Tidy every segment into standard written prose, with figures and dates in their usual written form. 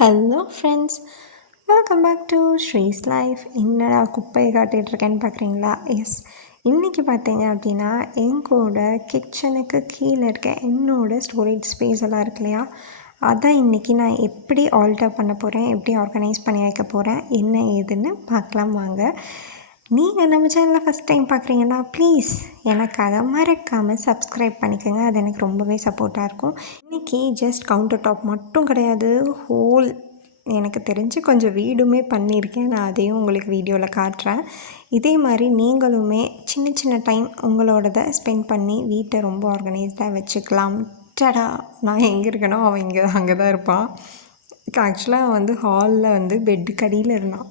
Hello friends, welcome back to Sri's life. என்னடா குப்பையை காட்டிகிட்ருக்கேன்னு பார்க்குறீங்களா? எஸ், இன்றைக்கி பார்த்தீங்க அப்படின்னா என் கூட கிச்சனுக்கு கீழே இருக்க என்னோடய ஸ்டோரேஜ் ஸ்பேஸ் எல்லாம் இருக்கு இல்லையா, அதை இன்றைக்கி நான் எப்படி ஆல்டர் பண்ண போகிறேன், எப்படி ஆர்கனைஸ் பண்ணி வைக்க போகிறேன், என்ன ஏதுன்னு பார்க்கலாம் வாங்க. நீங்கள் நம்ம சேனலில் ஃபஸ்ட் டைம் பார்க்குறீங்கன்னா ப்ளீஸ் எனக்காக மறக்காமல் சப்ஸ்கிரைப் பண்ணிக்கோங்க. அது எனக்கு ரொம்பவே சப்போர்ட்டாக இருக்கும். இன்றைக்கி ஜஸ்ட் கவுண்டர் டாப் மட்டும் கிடையாது, ஹோல் எனக்கு தெரிஞ்சு கொஞ்சம் வீடுமே பண்ணியிருக்கேன். நான் அதையும் உங்களுக்கு வீடியோவில் காட்டுறேன். இதே மாதிரி நீங்களுமே சின்ன சின்ன டைம் உங்களோடதை ஸ்பெண்ட் பண்ணி வீட்டை ரொம்ப ஆர்கனைஸ்டாக வச்சுக்கலாம். டடா, நான் எங்கே இருக்கேனோ அவன் அங்கே தான் இருப்பான். ஆக்சுவலாக ஹாலில் பெட்டுக்கு அடியில் இருந்தான்.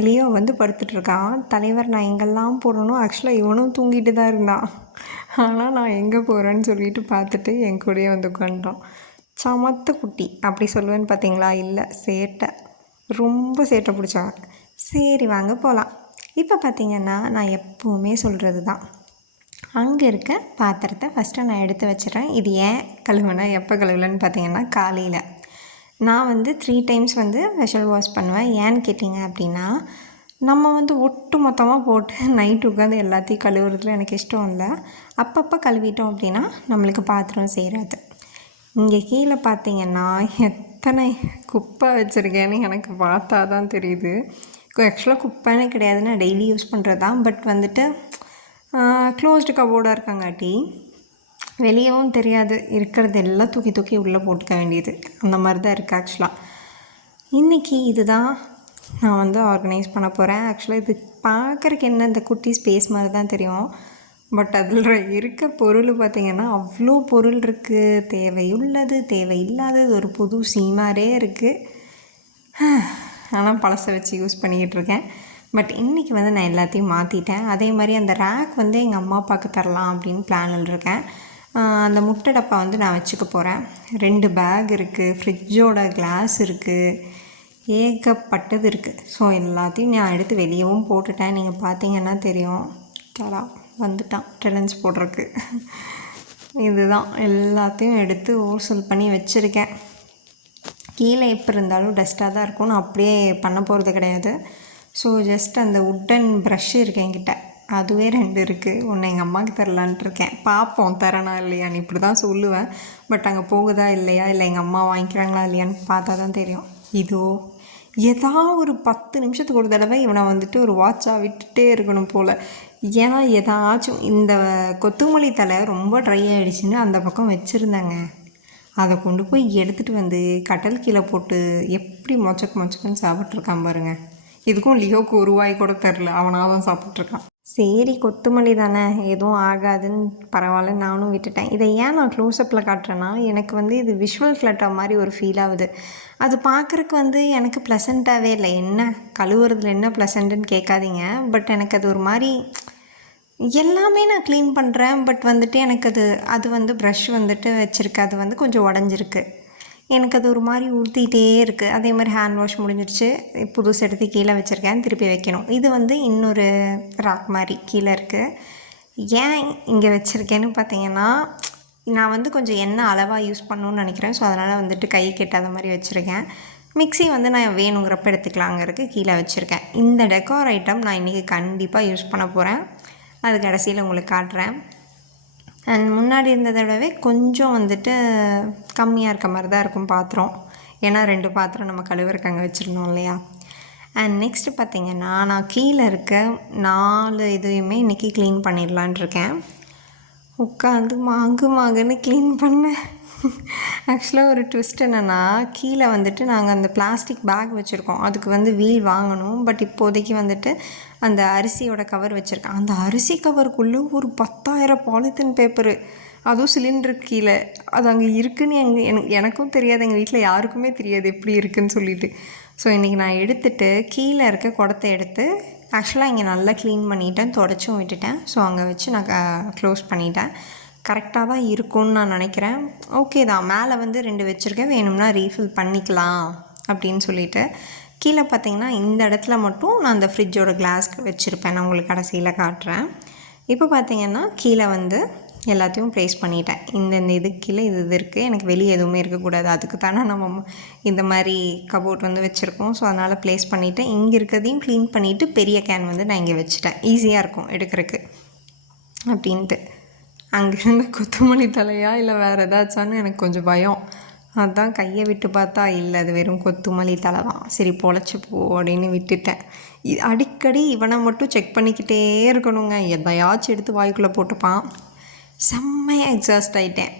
லியோ படுத்துட்ருக்கான். தலைவர் நான் எங்கெல்லாம் போடணும், ஆக்சுவலாக இவனும் தூங்கிட்டு தான் இருந்தான். ஆனால் நான் எங்கே போகிறேன்னு சொல்லிட்டு பார்த்துட்டு என் கூடயே உட்காந்துட்டான். சமத்த குட்டி அப்படி சொல்லுவேன்னு பார்த்தீங்களா? இல்லை, சேட்டை, ரொம்ப சேட்டை பிடிச்சான். சரி வாங்க போகலாம். இப்போ பார்த்திங்கன்னா நான் எப்போவுமே சொல்கிறது தான், அங்கே இருக்க பாத்திரத்தை ஃபஸ்ட்டு நான் எடுத்து வச்சிடறேன். இது ஏன் கழுவுனா எப்போ கழுவலன்னு பார்த்தீங்கன்னா காலையில் நான் 3 டைம்ஸ் வெஷல் வாஷ் பண்ணுவேன். ஏன்னு கேட்டிங்க அப்படின்னா, நம்ம ஒட்டு மொத்தமாக போட்டு நைட்டு உட்காந்து எல்லாத்தையும் கழுவுறதுல எனக்கு இஷ்டம் இல்லை. அப்பப்போ கழுவிட்டோம் அப்படின்னா நம்மளுக்கு பாத்திரம் செய்கிறது. இங்கே கீழே பார்த்தீங்கன்னா எத்தனை குப்பை வச்சுருக்கேன்னு எனக்கு பார்த்தா தான் தெரியுது. ஆக்சுவலாக குப்பைன்னு கிடையாது, நான் டெய்லி யூஸ் பண்ணுறது தான். பட் க்ளோஸ்டு கபோர்டாக இருக்காங்காட்டி வெளியவும் தெரியாது, இருக்கிறது எல்லாம் தூக்கி தூக்கி உள்ளே போட்டுக்க வேண்டியது, அந்த மாதிரி தான் இருக்குது. ஆக்சுவலாக இன்றைக்கி இதுதான் நான் ஆர்கனைஸ் பண்ண போகிறேன். ஆக்சுவலாக இது பார்க்குறக்கு என்ன இந்த குட்டி ஸ்பேஸ் மாதிரி தான் தெரியும். பட் அதில் இருக்க பொருள் பார்த்திங்கன்னா அவ்வளோ பொருள் இருக்குது. தேவையுள்ளது, தேவையில்லாதது, ஒரு புது சீமாரே இருக்குது. ஆனால் பழசை வச்சு யூஸ் பண்ணிக்கிட்டு இருக்கேன். பட் இன்றைக்கி நான் எல்லாத்தையும் மாற்றிட்டேன். அதே மாதிரி அந்த ரேக் எங்கள் அம்மா அப்பாவுக்கு தரலாம் அப்படின்னு பிளானில் இருக்கேன். அந்த முட்டை டப்பா நான் வச்சுக்க போகிறேன். 2 பேக் இருக்குது, ஃப்ரிட்ஜோட கிளாஸ் இருக்குது, ஏகப்பட்டது இருக்குது. ஸோ எல்லாத்தையும் நான் எடுத்து வெளியவும் போட்டுட்டேன். நீங்கள் பார்த்தீங்கன்னா தெரியும். தரா வந்துட்டான் டெலன்ஸ் போடுறதுக்கு. இதுதான் எல்லாத்தையும் எடுத்து ஓர்சல் பண்ணி வச்சுருக்கேன். கீழே எப்போ இருந்தாலும் டஸ்ட்டாக தான் இருக்கும், நான் அப்படியே பண்ண போகிறது கிடையாது. ஸோ ஜஸ்ட் அந்த உட்டன் ப்ரஷ் இருக்குது என்கிட்ட, அதுவே 2 இருக்குது. ஒன்று எங்கள் அம்மாவுக்கு தரலான்ட்டு இருக்கேன். பார்ப்போம் தரனா இல்லையான்னு, இப்படி தான் சொல்லுவேன். பட் அங்கே போகுதா இல்லையா, இல்லை எங்கள் அம்மா வாங்கிக்கிறாங்களா இல்லையான்னு பார்த்தா தான் தெரியும். இதோ ஒரு 10 நிமிஷத்துக்கு ஒரு தடவை இவனை ஒரு வாட்சாக விட்டுட்டே இருக்கணும் போல். ஏன்னா ஏதாச்சும் இந்த கொத்தமல்லி தலை ரொம்ப ட்ரை ஆகிடுச்சின்னு அந்த பக்கம் வச்சுருந்தாங்க. அதை கொண்டு போய் எடுத்துகிட்டு கட்டல் கீழே போட்டு எப்படி மொச்சக்குன்னு சாப்பிட்ருக்கான் பாருங்கள். இதுக்கும் லியோக்கு ஒரு வாய் கூட தெரில, அவனாக தான் சாப்பிட்ருக்கான். சரி கொத்தமல்லி தானே, எதுவும் ஆகாதுன்னு பரவாயில்ல, நானும் விட்டுட்டேன். இதை ஏன் நான் க்ளோஸ்அப்பில் காட்டுறேன்னா, எனக்கு இது விஷுவல் கிளட்டர் மாதிரி ஒரு ஃபீல் ஆகுது. அது பார்க்குறக்கு எனக்கு ப்ளசண்ட்டாகவே இல்லை. என்ன கழுவுறதுல என்ன ப்ளசண்ட்டுன்னு கேட்காதீங்க. பட் எனக்கு அது ஒரு மாதிரி, எல்லாமே நான் க்ளீன் பண்ணுறேன். பட் எனக்கு அது ப்ரஷ் வச்சுருக்கு, அது கொஞ்சம் உடஞ்சிருக்கு. எனக்கு அது ஒரு மாதிரி உறுத்திக்கிட்டே இருக்குது. அதே மாதிரி ஹேண்ட் வாஷ் முடிஞ்சிருச்சு, புதுசு எடுத்து கீழே வச்சுருக்கேன், திருப்பி வைக்கணும். இது இன்னொரு ராக் மாதிரி கீழே இருக்குது. ஏன் இங்கே வச்சுருக்கேன்னு பார்த்தீங்கன்னா, நான் கொஞ்சம் எண்ணெய் அளவாக யூஸ் பண்ணணுன்னு நினைக்கிறேன். ஸோ அதனால் கை கெட்டாத மாதிரி வச்சுருக்கேன். மிக்ஸி நான் வேணுங்கிறப்ப எடுத்துக்கலாங்கிறதுக்கு கீழே வச்சுருக்கேன். இந்த டெக்கார் ஐட்டம் நான் இன்றைக்கி கண்டிப்பாக யூஸ் பண்ண போகிறேன். அது கடைசியில் உங்களுக்கு காட்டுறேன். அண்ட் முன்னாடி இருந்ததை விடவே கொஞ்சம் கம்மியாக இருக்க மாதிரி தான் இருக்கும் பாத்திரம். ஏன்னா 2 பாத்திரம் நம்ம கழுவுறக்கு அங்கே வச்சுருந்தோம் இல்லையா. அண்ட் நெக்ஸ்ட்டு பார்த்திங்கன்னா, நான் கீழே இருக்க 4 இதுவுமே இன்றைக்கி க்ளீன் பண்ணிடலான் இருக்கேன். உட்காந்து மாங்குன்னு க்ளீன் பண்ணேன். ஆக்சுவலாக ஒரு ட்விஸ்ட் என்னென்னா, கீழே நாங்கள் அந்த பிளாஸ்டிக் பேக் வச்சுருக்கோம், அதுக்கு வீல் வாங்கணும். பட் இப்போதைக்கு அந்த அரிசியோட கவர் வச்சுருக்கேன். அந்த அரிசி கவருக்குள்ளே ஒரு 10,000 பாலித்தீன் பேப்பரு, அதுவும் சிலிண்டருக்கு கீழே. அது அங்கே இருக்குதுன்னு எனக்கும் தெரியாது, எங்கள் வீட்டில் யாருக்குமே தெரியாது எப்படி இருக்குதுன்னு சொல்லிட்டு. ஸோ இன்றைக்கி நான் எடுத்துகிட்டு கீழே இருக்க குடத்தை எடுத்து ஆக்சுவலாக இங்கே நல்லா க்ளீன் பண்ணிட்டேன், தொடச்சும் விட்டுட்டேன். ஸோ அங்கே வச்சு நான் க்ளோஸ் பண்ணிட்டேன். கரெக்டாக தான் இருக்கும்னு நான் நினைக்கிறேன். ஓகே தான். மேலே 2 வச்சுருக்கேன், வேணும்னா ரீஃபில் பண்ணிக்கலாம் அப்படின்னு சொல்லிட்டு. கீழே பார்த்திங்கன்னா இந்த இடத்துல மட்டும் நான் அந்த ஃப்ரிட்ஜோட கிளாஸ்க்கு வச்சுருப்பேன். நான் உங்களுக்கு கடைசியில் காட்டுறேன். இப்போ பார்த்திங்கன்னா கீழே எல்லாத்தையும் ப்ளேஸ் பண்ணிட்டேன். இந்த இது கீழே இது இருக்குது, எனக்கு வெளியே எதுவுமே இருக்கக்கூடாது, அதுக்கு தானே நம்ம இந்த மாதிரி கபோர்ட் வந்து வச்சுருக்கோம். ஸோ அதனால் ப்ளேஸ் பண்ணிவிட்டேன். இங்கே இருக்கிறதையும் க்ளீன் பண்ணிவிட்டு பெரிய கேன் வந்து நான் இங்கே வச்சுட்டேன், ஈஸியாக இருக்கும் எடுக்கிறதுக்கு அப்படின்ட்டு. அங்கேருந்து கொத்தமல்லி தலையா இல்லை வேறு ஏதாச்சான்னு எனக்கு கொஞ்சம் பயம். அதான் கையை விட்டு பார்த்தா இல்லை, அது வெறும் கொத்தமல்லி தலை தான். சரி பொழைச்சி போ அப்படின்னு விட்டுட்டேன். அடிக்கடி இவனை மட்டும் செக் பண்ணிக்கிட்டே இருக்கணுங்க, எதையாச்சும் எடுத்து வாய்க்குள்ளே போட்டுப்பான். செம்மையாக எக்ஸாஸ்ட் ஆகிட்டேன்.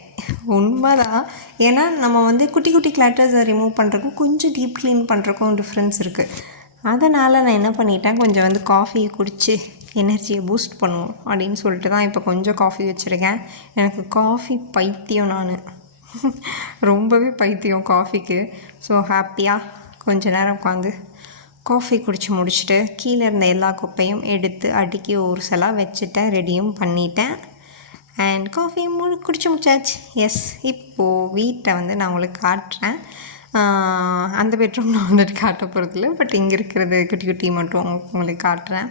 உண்மைதான். ஏன்னா நம்ம வந்து குட்டி குட்டி கிளாட்டர்ஸை ரிமூவ் பண்ணுறக்கும் கொஞ்சம் டீப் க்ளீன் பண்ணுறக்கும் டிஃப்ரென்ஸ் இருக்குது. அதனால் நான் என்ன பண்ணிட்டேன், கொஞ்சம் வந்து காஃபி குடித்து எனர்ஜியை பூஸ்ட் பண்ணுவோம் அப்படின்னு சொல்லிட்டு தான் இப்போ கொஞ்சம் காஃபி வச்சுருக்கேன். எனக்கு காஃபி பைத்தியம், நான் ரொம்பவே பைத்தியம் காஃபிக்கு. ஸோ ஹாப்பியாக கொஞ்ச நேரம் உட்காந்து காஃபி குடித்து முடிச்சுட்டு கீழே இருந்த எல்லா குப்பையும் எடுத்து அடுக்கி ஒரு சிலாக வச்சுட்டேன், ரெடியும் பண்ணிட்டேன். அண்ட் காஃபியும் குடிச்சு முடிச்சாச்சு. எஸ், இப்போது வீட்டை வந்து நான் உங்களுக்கு காட்டுறேன். அந்த பெட்ரூம் நான் வந்துட்டு காட்ட போகிறதில்ல, பட் இங்கே இருக்கிறது குட்டி குட்டி மட்டும் உங்களுக்கு காட்டுறேன்.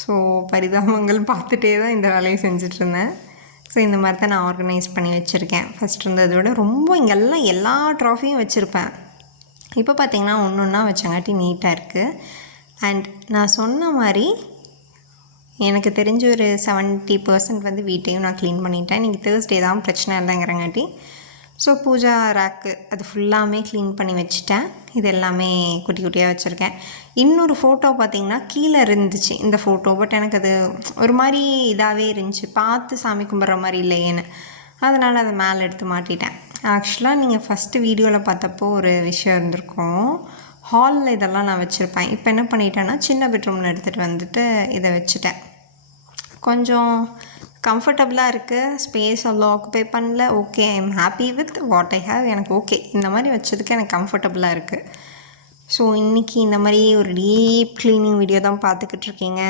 ஸோ பரிதாபங்கள் பார்த்துட்டே தான் இந்த வேலையை செஞ்சிட்ருந்தேன். ஸோ இந்த மாதிரி தான் நான் ஆர்கனைஸ் பண்ணி வச்சுருக்கேன். ஃபஸ்ட் இருந்ததை விட ரொம்ப இங்கெல்லாம் எல்லா ட்ராஃபியும் வச்சுருப்பேன். இப்போ பார்த்திங்கன்னா ஒன்று ஒன்றா வச்சங்காட்டி நீட்டாக இருக்குது. அண்ட் நான் சொன்ன மாதிரி எனக்கு தெரிஞ்ச ஒரு 70% வந்து வீட்டையும் நான் க்ளீன் பண்ணிட்டேன். இன்றைக்கி தேர்ஸ்டே தான், பிரச்சனை இல்லைங்கிறங்காட்டி. ஸோ பூஜா ரேக்கு அது ஃபுல்லாமே க்ளீன் பண்ணி வச்சுட்டேன். இது எல்லாமே குட்டி குட்டியாக வச்சுருக்கேன். இன்னொரு ஃபோட்டோ பார்த்திங்கன்னா கீழே இருந்துச்சு இந்த ஃபோட்டோ, பட் எனக்கு அது ஒரு மாதிரி இதாகவே இருந்துச்சு, பார்த்து சாமி கும்பிட்ற மாதிரி இல்லையேன்னு. அதனால் அதை மேலே எடுத்து மாட்டிட்டேன். ஆக்சுவலாக நீங்கள் ஃபஸ்ட்டு வீடியோவில் பார்த்தப்போ ஒரு விஷயம் இருந்திருக்கும், ஹாலில் இதெல்லாம் நான் வச்சுருப்பேன். இப்போ என்ன பண்ணிட்டேன்னா சின்ன பெட்ரூமில் எடுத்துகிட்டு வந்துட்டு இதை வச்சுட்டேன். கொஞ்சம் கம்ஃபர்டபுளாக இருக்குது, ஸ்பேஸ் அவ்வளோ ஆக்குபை பண்ணல. Okay, I am happy with what I have. எனக்கு ஓகே, இந்த மாதிரி வச்சதுக்கு எனக்கு கம்ஃபர்டபுளாக இருக்குது. ஸோ இன்றைக்கி இந்த மாதிரி ஒரு டீப் க்ளீனிங் வீடியோ தான் பார்த்துக்கிட்டு இருக்கீங்க.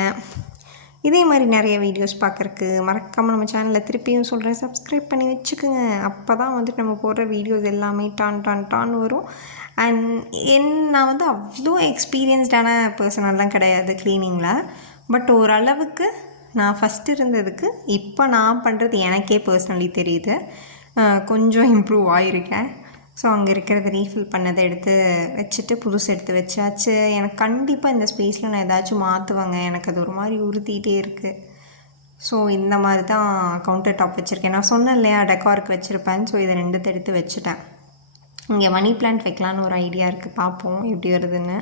இதே மாதிரி நிறைய வீடியோஸ் பார்க்குறக்கு மறக்காமல் நம்ம சேனலில் திருப்பியும் சொல்கிறேன், சப்ஸ்கிரைப் பண்ணி வச்சுக்கோங்க. அப்போ தான் வந்துட்டு நம்ம போடுற வீடியோஸ் எல்லாமே டான் வரும். அண்ட் நான் வந்து அவ்வளோ எக்ஸ்பீரியன்ஸ்டான பர்சனெல்லாம் கிடையாது க்ளீனிங்கில், பட் ஓரளவுக்கு நான் ஃபஸ்ட்டு இருந்ததுக்கு இப்போ நான் பண்ணுறது எனக்கே பர்சனலி தெரியுது. கொஞ்சம் இம்ப்ரூவ் ஆகிருக்கேன். ஸோ அங்கே இருக்கிறத ரீஃபில் பண்ணதை எடுத்து வச்சுட்டு புதுசு எடுத்து வச்சாச்சு. எனக்கு கண்டிப்பாக இந்த ஸ்பேஸில் நான் ஏதாச்சும் மாற்றுவேங்க, எனக்கு அது ஒரு மாதிரி உறுத்திகிட்டே இருக்குது. ஸோ இந்த மாதிரி தான் கவுண்டர் டாப் வச்சுருக்கேன். நான் சொன்னேன் இல்லையா டெக்காருக்கு வச்சுருப்பேன். ஸோ இதை ரெண்டுத்தை எடுத்து வச்சுட்டேன். இங்கே மணி பிளான்ட் வைக்கலான்னு ஒரு ஐடியா இருக்குது, பார்ப்போம் எப்படி வருதுன்னு.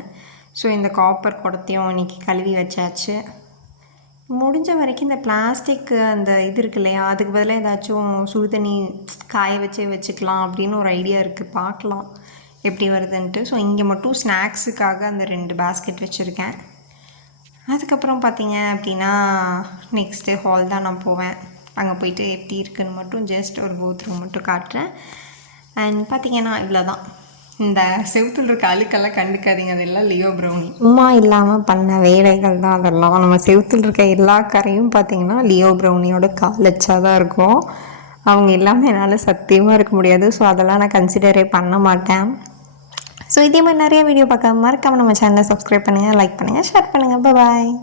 ஸோ இந்த காப்பர் குடத்தையும் இன்றைக்கி கழுவி வச்சாச்சு. முடிஞ்ச வரைக்கும் இந்த பிளாஸ்டிக் அந்த இது இருக்கு இல்லையா, அதுக்கு பதிலாக ஏதாச்சும் சுடு தண்ணி காய வச்சே வச்சுக்கலாம் அப்படின்னு ஒரு ஐடியா இருக்குது, பார்க்கலாம் எப்படி வருதுன்ட்டு. ஸோ இங்கே மட்டும் ஸ்நாக்ஸுக்காக அந்த 2 பேஸ்கெட் வச்சுருக்கேன். அதுக்கப்புறம் பார்த்திங்க அப்படின்னா நெக்ஸ்ட்டு ஹால் தான் நான் போவேன். அங்கே போயிட்டு எப்படி இருக்குன்னு மட்டும் ஜஸ்ட் ஒரு பாத்ரூம் மட்டும் காட்டுறேன். அண்ட் பார்த்திங்கன்னா இவ்வளோ தான். இந்த செவுத்துல இருக்க அழுக்கெல்லாம் கண்டுக்காதீங்க, அதெல்லாம் லியோ ப்ரௌனி சும்மா இல்லாமல் பண்ண வேலைகள் தான் அதெல்லாம். நம்ம செவுத்துல இருக்க எல்லா கரையும் பார்த்திங்கன்னா லியோ ப்ரௌனியோட கால் வச்சா தான் இருக்கும். அவங்க எல்லாமே என்னால் சத்தியமாக இருக்க முடியாது. ஸோ அதெல்லாம் நான் கன்சிடரே பண்ண மாட்டேன். ஸோ இதே மாதிரி நிறைய வீடியோ பார்க்க மறக்காமல் நம்ம சேனலை சப்ஸ்கிரைப் பண்ணுங்கள், லைக் பண்ணுங்கள், ஷேர் பண்ணுங்கள். பாய்.